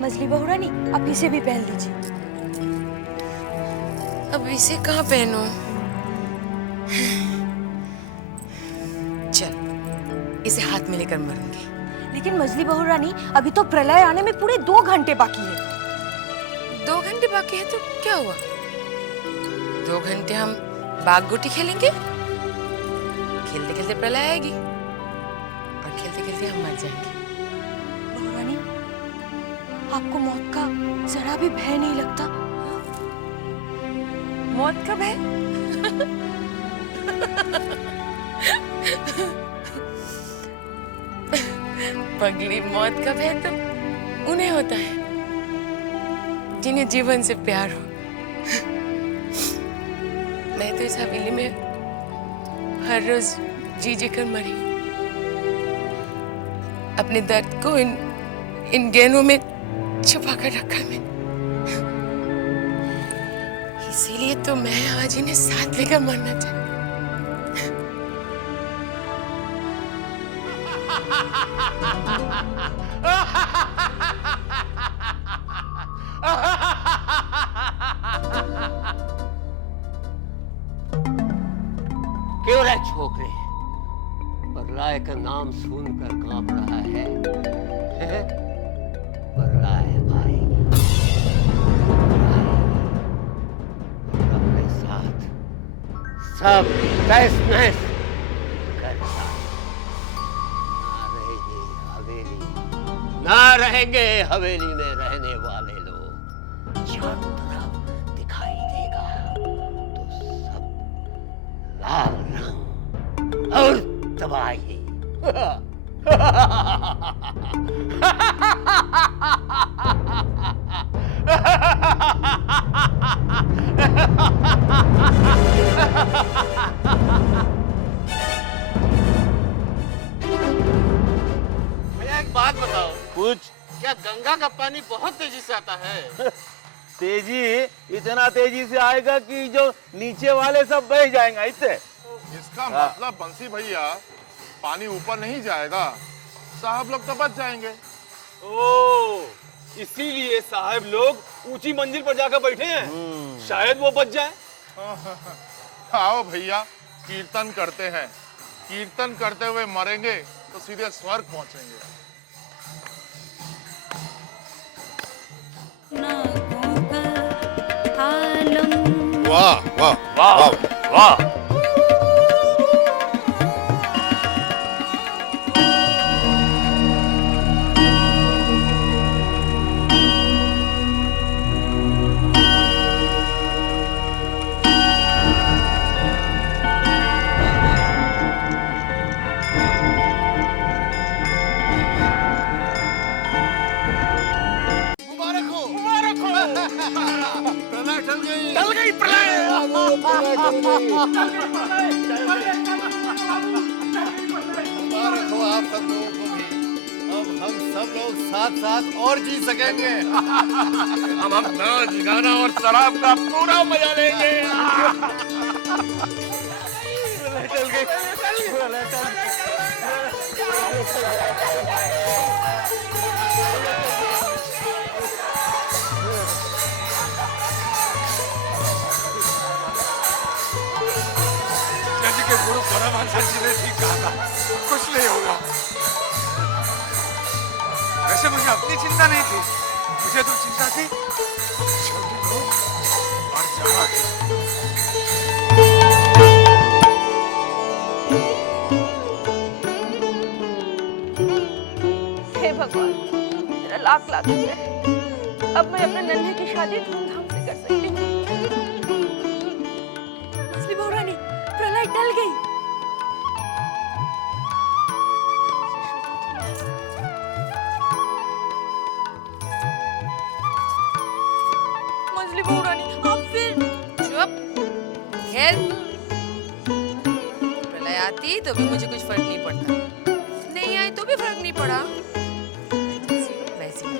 मजली बहू रानी, आप इसे भी पहन लीजिए। अब इसे कहाँ पहनूं? चल, इसे हाथ में लेकर मरूंगी। लेकिन मजली बहू रानी, अभी तो प्रलय आने में पूरे 2 घंटे बाकी है। 2 घंटे बाकी है तो क्या हुआ? 2 घंटे हम बाग गोटी खेलेंगे, खेलते खेलते प्रलय आएगी और खेलते खेलते हम मर जाएंगे। बहू रानी, आपको मौत का जरा भी भय नहीं लगता? मौत का भय? पगली, मौत का भय तो उन्हें होता है जिन्हें जीवन से प्यार हो। मैं तो इस हवेली में हर रोज जी जी कर मरी, अपने दर्द को इन गहनों में छुपा कर रखा मैं। इसीलिए तो मैं आज इन्हें साथ लेकर मरना चाहती। क्यों रे छोकरे, प्रलय का नाम सुनकर कांप रहा है? प्रलय आएगी, और अपने साथ सब तहस नहस कर ना रहेंगे हवेली में रहने वाले लोग। चारों तरफ दिखाई देगा तो सब लाल रंग और तबाही। एक बात बताओ, कुछ क्या गंगा का पानी बहुत तेजी से आता है? तेजी, इतना तेजी से आएगा कि जो नीचे वाले सब बह जाएंगे इससे। इसका मतलब बंसी भैया, पानी ऊपर नहीं जाएगा, साहब लोग तो बच जाएंगे। ओ, इसीलिए साहब लोग ऊंची मंजिल पर जाकर बैठे हैं, शायद वो बच जाए। आओ भैया, कीर्तन करते हैं, कीर्तन करते हुए मरेंगे तो सीधे स्वर्ग पहुंचेंगे। वाह वाह वाह वाह। प्रलय टल गई, प्रलय। मुबारक हो आप सब लोगों को भी। अब हम सब लोग साथ साथ और जी सकेंगे। हम नाच गाना और शराब का पूरा मजा लेंगे। प्रलय टल गई, प्रलय टल गई। के गुरु परमहंस जी ने ठीक कहा था, कुछ नहीं होगा। वैसे मुझे अपनी चिंता नहीं थी, मुझे तो चिंता थी छोटी बहू और जवा की। हे भगवान, तेरा लाख लाख शुक्र है, अब मैं अपने नन्हे की शादी धूमधाम से कर सकती हूँ। मछली बहू रानी, प्रलय टल गई। मछली बहू रानी, आप फिर चुप। खैर, प्रलय आती तो भी मुझे कुछ फर्क नहीं पड़ता, नहीं आए तो भी फर्क नहीं पड़ा। जैसी हूँ वैसी हूँ।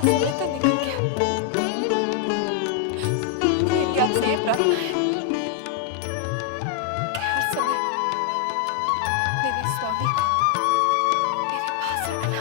का समय तो निकल गया। मेरी आपसे ये प्रार्थना है कि हर समय मेरे स्वामी को मेरे पास रखना।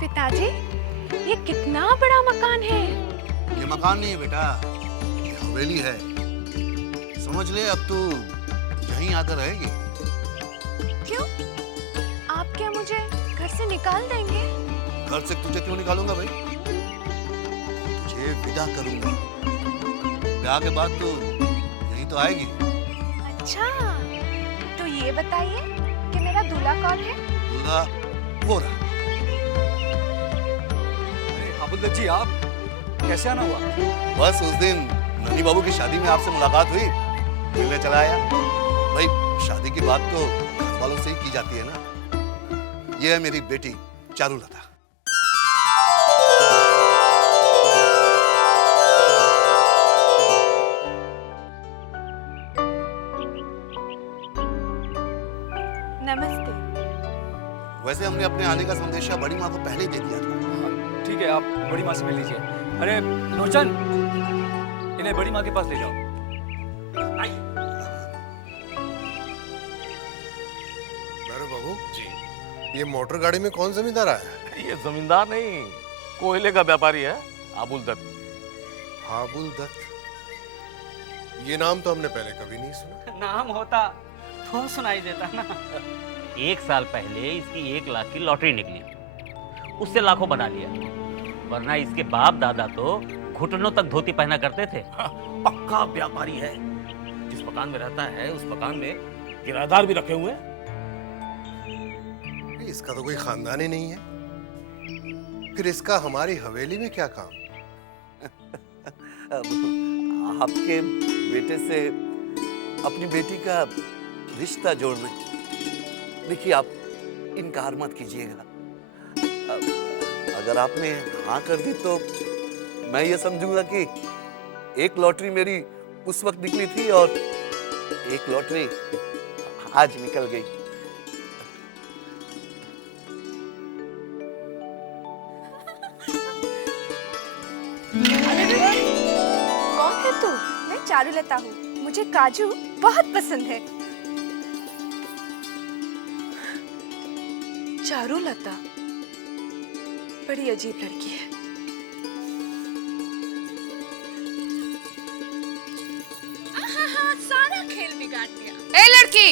पिताजी, ये कितना बड़ा मकान है। ये मकान नहीं है बेटा, ये हवेली है। समझ ले, अब तू यहीं आकर रहेगी। क्यों? आप क्या मुझे घर से निकाल देंगे? घर से तुझे क्यों निकालूंगा भाई? तुझे विदा करूंगा। ब्याह के बाद तू यहीं तो आएगी। अच्छा, तो ये बताइए कि मेरा दूल्हा कौन है? दूल्हा वो रहा। अबुल जी, आप कैसे आना हुआ? बस उस दिन नन्ही बाबू की शादी में आपसे मुलाकात हुई, मिलने चला आया। भाई, शादी की बात तो घर वालों से ही की जाती है ना। ये है मेरी बेटी चारुलता। नमस्ते। वैसे हमने अपने आने का संदेशा बड़ी माँ को पहले ही दे दिया था। ठीक है, आप बड़ी माँ से मिल लीजिए। अरे लोचन, इन्हें बड़ी माँ के पास ले जाओ। अरे बाबू जी, ये मोटर गाड़ी में कौन जमींदार आया? ये जमींदार नहीं, कोयले का व्यापारी है, आबुल दत्त। आबुल दत्त, ये नाम तो हमने पहले कभी नहीं सुना। नाम होता तो सुनाई देता ना। 1 साल पहले इसकी 1 लाख की लॉटरी निकली, उससे लाखों बना लिया। वरना इसके बाप दादा तो घुटनों तक धोती पहना करते थे। पक्का व्यापारी है। जिस मकान में रहता है उस मकान में किराएदार भी रखे हुए हैं। इसका तो कोई खानदान ही नहीं है, फिर इसका हमारी हवेली में क्या काम? आपके बेटे से अपनी बेटी का रिश्ता जोड़ने, देखिए आप इनकार मत कीजिएगा। अगर आपने हाँ कर दी तो मैं ये समझूंगा कि एक लॉटरी मेरी उस वक्त निकली थी और एक लॉटरी आज निकल गई। कौन है तू? मैं चारुलता हूँ। मुझे काजू बहुत पसंद है। चारुलता बड़ी अजीब लड़की है। सारा खेल बिगाड़ दिया। ए लड़की,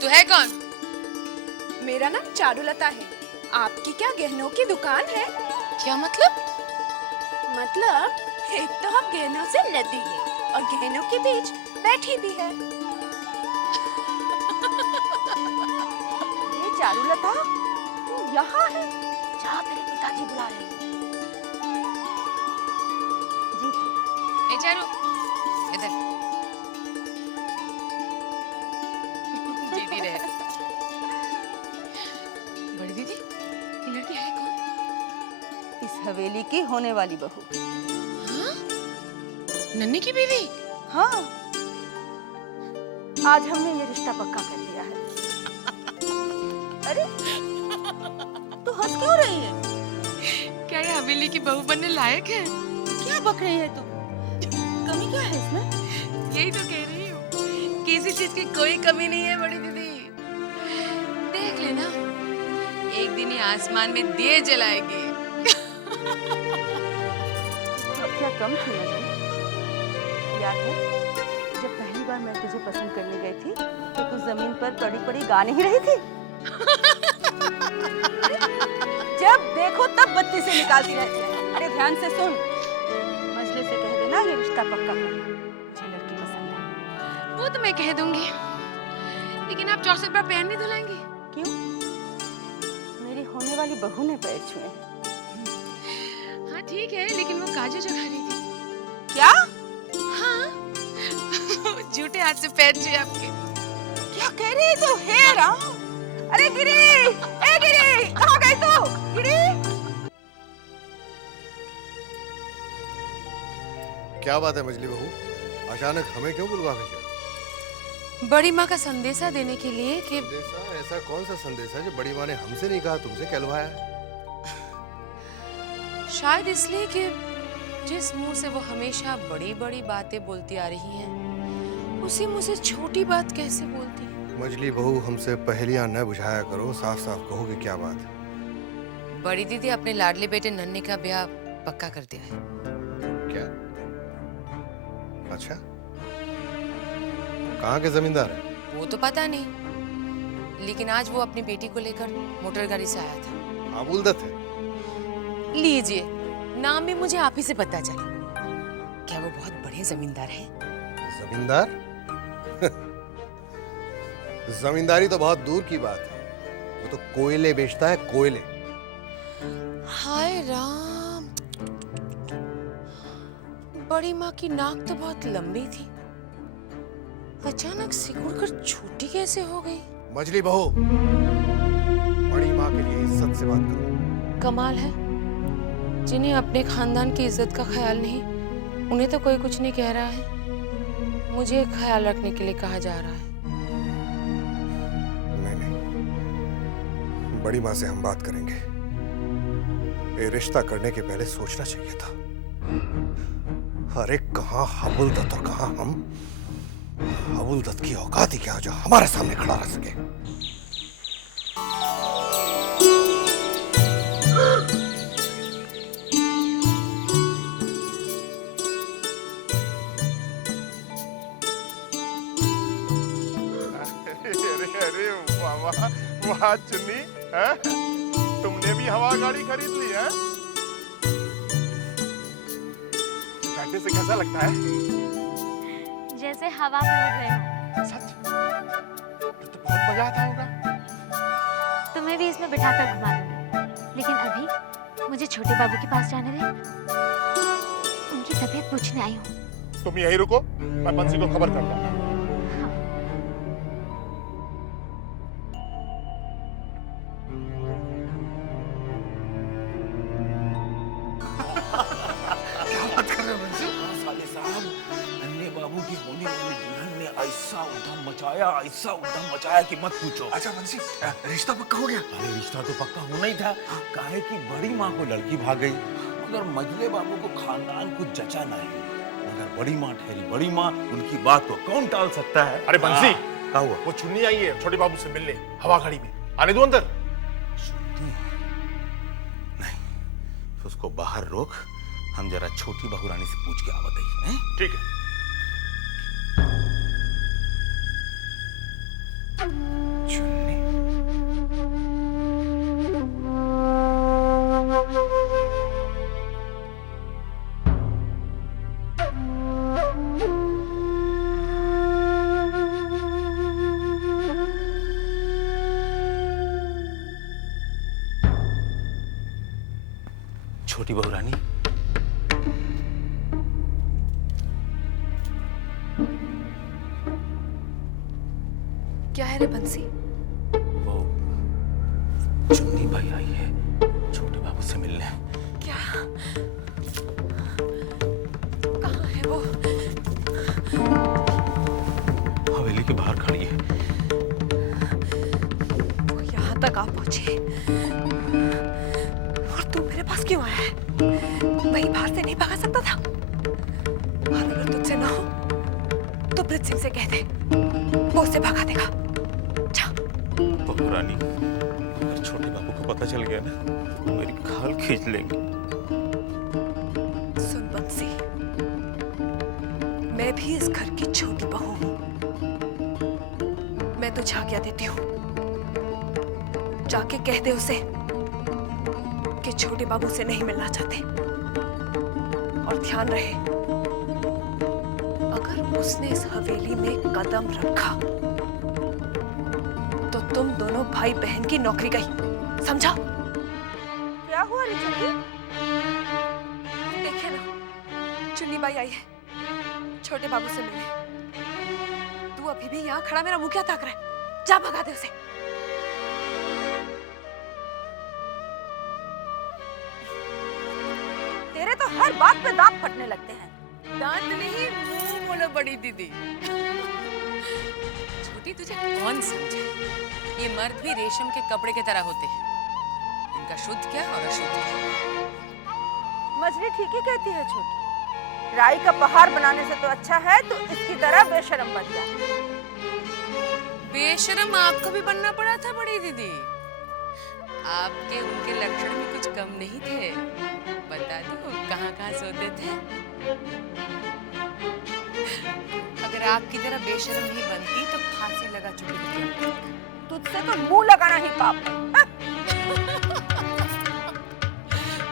तू है कौन? मेरा नाम चारुलता है। आपकी क्या गहनों की दुकान है? क्या मतलब? मतलब एक तो हम गहनों से लदी है और गहनों के बीच बैठी भी है। ये चारुलता, तू यहाँ है? जा, तेरे पिताजी बुला रहे हैं। जी ए चारू, इधर। जीती रहे। बड़ी दीदी, ये लड़की है कौन? इस हवेली की होने वाली बहू। हाँ? नन्ही की बीवी? हाँ, आज हमने ये रिश्ता पक्का कर लिया है। अरे, तू हंस क्यों रही है? क्या ये हवेली की बहू बनने लायक है? क्या बक रही है तू? कमी क्या है इसमें? यही तो कह रही हूँ, किसी चीज की कोई कमी नहीं है बड़ी दीदी। देख लेना, एक दिन ही आसमान में दिए जलाएगी। अब क्या कम थी मुझे? याद है जब पहली बार मैं तुझे पसंद करने गई थी तो तू जमीन पर पड़ी पड़ी गा नहीं रही थी? जब देखो तब बत्ती से निकालती रहती है। अरे ध्यान से सुन, मजले से कह देना ये रिश्ता पक्का कर, मुझे लड़की पसंद वो तो मैं कह दूंगी, लेकिन आप 64 बार पैर नहीं धुलाएंगे? क्यों? मेरी होने वाली बहू ने पैर छुए। हाँ ठीक है, लेकिन वो काजू जो खा रही थी। क्या? हाँ झूठे हाथ से पैर छुए आपके। क्या कह रही तू? हे राम! अरे गिरी! ए गिरी! कहाँ गई तू? गिरी! क्या बात है मजली बहू, अचानक हमें क्यों बुलवा भेजा? बड़ी माँ का संदेशा देने के लिए कि संदेशा? ऐसा कौन सा संदेशा जो बड़ी माँ ने हमसे नहीं कहा, तुमसे कहलवाया? शायद इसलिए कि जिस मुंह से वो हमेशा बड़ी बड़ी बातें बोलती आ रही हैं, उसी मुंह से छोटी बात कैसे बोलती है? मजली बहू, हमसे पहेलियां न बुझाया करो, साफ साफ कहो कि क्या बात है। बड़ी दीदी अपने लाडले बेटे नन्हे का ब्याह पक्का कर दिया है। क्या? अच्छा, कहाँ के जमींदार है? वो तो पता नहीं, लेकिन आज वो अपनी बेटी को लेकर मोटर गाड़ी से आया था। काबुल दत्त है? लीजिए, नाम भी मुझे आप ही से पता चला। क्या वो बहुत बड़े जमींदार हैं? जमींदार? जमींदारी तो बहुत दूर की बात है, वो तो कोयले बेचता है, कोयले। हाय राम, बड़ी माँ की नाक तो बहुत लंबी थी, अचानक सिकुड़ कर छोटी कैसे हो गई? मजली बहू, बड़ी माँ के लिए इज्जत से बात करो। कमाल है, जिन्हें अपने खानदान की इज्जत का ख्याल नहीं, उन्हें तो कोई कुछ नहीं कह रहा है, मुझे ख्याल रखने के लिए कहा जा रहा है। नहीं, बड़ी माँ से हम बात करेंगे। ये रिश्ता करने के पहले सोचना चाहिए था। अरे कहाँ हाबुल दत्त और कहाँ हम। हाबुल दत्त की औकात ही क्या जो हमारे सामने खड़ा रह सके। अरे वाह वाह चुन्नी, हैं? तुमने भी हवा गाड़ी खरीद ली है? बैठने से कैसा लगता है? जैसे हवा में उड़ रहे हो। सच? तो बहुत मजा आता होगा। तुम्हें भी इसमें बिठाकर घुमा दूंगी, लेकिन अभी मुझे छोटे बाबू के पास जाने दे। उनकी तबीयत पूछने आई हूँ। तुम यहीं रुको, मैं बंसी को खबर करता हूँ। ऐसा उद्यम मचाया कि मत पूछो। अच्छा बंसी, रिश्ता पक्का हो गया? अरे रिश्ता तो पक्का होना ही था, काहे कि बड़ी माँ को लड़की भाग गई, मगर मजले बाबू को खानदान कुछ जचा नहीं, मगर बड़ी माँ ठहरी बड़ी माँ, उनकी बात को कौन टाल सकता है? अरे बंसी, क्या हुआ? वो चुन्नी आई है छोटे बाबू से मिलने हवा गाड़ी में, आने दो अंदर। नहीं, उसको बाहर रोक, हम जरा छोटी बहू रानी से पूछ के आवत है। ठीक है। चुन्नी, छोटी बहू रानी, क्या है रे बंसी? वो चुन्नी भाई आई है छोटे बाबू से मिलने। क्या? कहाँ है वो? हवेली के बाहर खड़ी है। वो यहाँ तक आ पहुंची और तू मेरे पास क्यों आया है? वहीं बाहर से नहीं भागा सकता था? और अगर तुझसे ना हो तो ब्रिज सिंह से कह दे, वो उसे भगा देगा। बहू रानी, अगर छोटे बाबू को पता चल गया ना, तो मेरी खाल खींच लेंगे। सुन बंसी, मैं भी इस घर की छोटी बहू हूँ। मैं तुझे आज्ञा देती हूँ, जाके कह दे उसे कि छोटे बाबू से नहीं मिलना चाहते। और ध्यान रहे, अगर उसने इस हवेली में कदम रखा तो तुम दोनों भाई बहन की नौकरी गई, समझा? क्या हुआ रिचल जी? देखिए ना, चुन्नी बाई आई है छोटे बाबू से मिलने। तू अभी भी यहाँ खड़ा मेरा मुंह क्या ताक रहा है? जा भगा दे उसे। तेरे तो हर बात पे दांत फटने लगते हैं। दांत नहीं, मुंह बोलो बड़ी दीदी। छोटी तुझे कौन समझे? ये मर्द भी रेशम के कपड़े की तरह होते हैं, इनका शुद्ध क्या और अशुद्ध क्या। मछली ठीक ही कहती है छोटी। राई का पहाड़ बनाने से तो अच्छा है तो इसकी तरह बेशरम बन जा। बेशरम आपको भी बनना पड़ा था बड़ी दीदी। आपके उनके लक्षण भी कुछ कम नहीं थे। बता दो कहाँ सोते थे? अगर आपकी तरह बेशरम नहीं बनती तो फांसी लगा चुकी थी। तुझसे तो मुंह लगाना ही पाप है।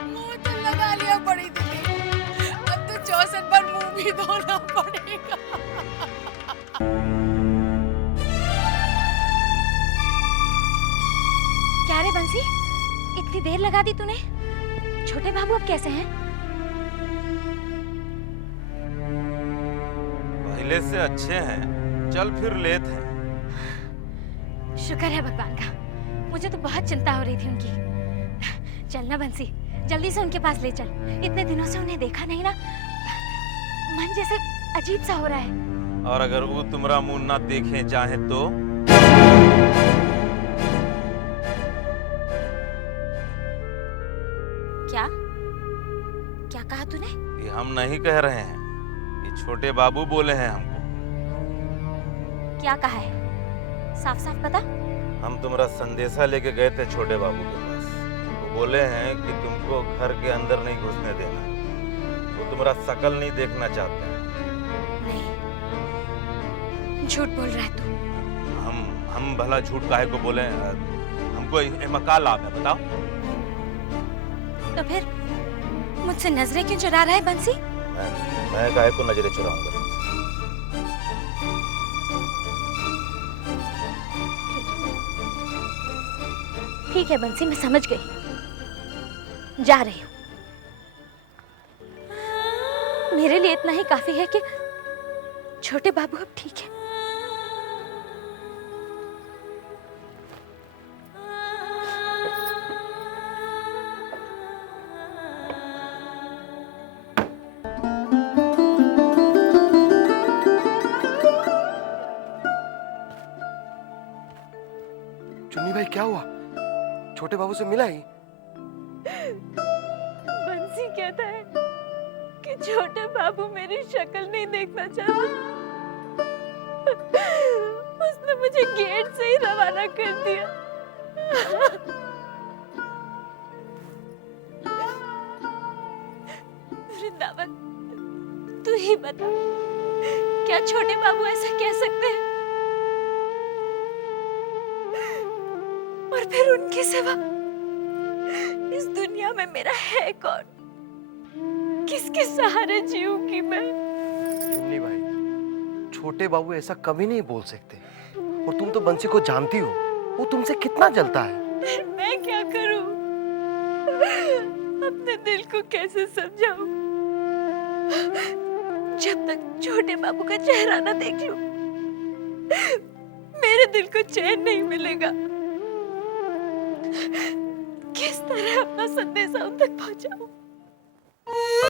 मुंह तो लगा लिया बड़ी दीदी, अब तो 64 बार मुंह भी धोना पड़ेगा। क्या रे बंसी, इतनी देर लगा दी तूने? छोटे बाबू अब कैसे हैं? पहले से अच्छे हैं, चल फिर लेत हैं। शुक्र है भगवान का, मुझे तो बहुत चिंता हो रही थी उनकी। चल ना बंसी, जल्दी से उनके पास ले चल। इतने दिनों से उन्हें देखा नहीं ना, मन जैसे अजीब सा हो रहा है। और अगर वो तुम्हारा मुंह ना देखे चाहे तो? क्या क्या कहा तूने? ये हम नहीं कह रहे हैं, ये छोटे बाबू बोले हैं हमको। क्या कहा है? साफ साफ बता। हम तुम्हारा संदेशा लेके गए थे छोटे बाबू के पास। वो बोले हैं कि तुमको घर के अंदर नहीं घुसने देना। वो तुम्हारा शकल नहीं देखना चाहते हैं। नहीं, झूठ बोल रहा है तू। हम भला झूठ काहे को बोले? हमको इनमें क्या लाभ है बताओ? तो फिर मुझसे नजरें क्यों चुरा रहा है बंसी? मैं काहे को नजरें चुराऊंगा? ठीक है बंसी, मैं समझ गई, जा रही हूँ। मेरे लिए इतना ही काफी है कि छोटे बाबू अब ठीक है। चुन्नी भाई क्या हुआ? छोटे बाबू से मिला ही? बंसी कहता है कि छोटे बाबू मेरी शक्ल नहीं देखना चाहता। उसने मुझे गेट से ही रवाना कर दिया। वृंदावन, तू ही बता, क्या छोटे बाबू ऐसा कह सकते हैं? और फिर उनके सिवा इस दुनिया में मेरा है कौन? किसके सहारे जीऊंगी मैं? चुन्नी भाई, छोटे बाबू ऐसा कभी नहीं बोल सकते। और तुम तो बंसी को जानती हो, वो तुमसे कितना जलता है। फिर मैं क्या करूं? अपने दिल को कैसे समझाऊं? जब तक छोटे बाबू का चेहरा ना देख लूं, मेरे दिल को चैन नहीं मिलेगा। किस तरह अपना संदेशा उन तक पहुंचाऊं?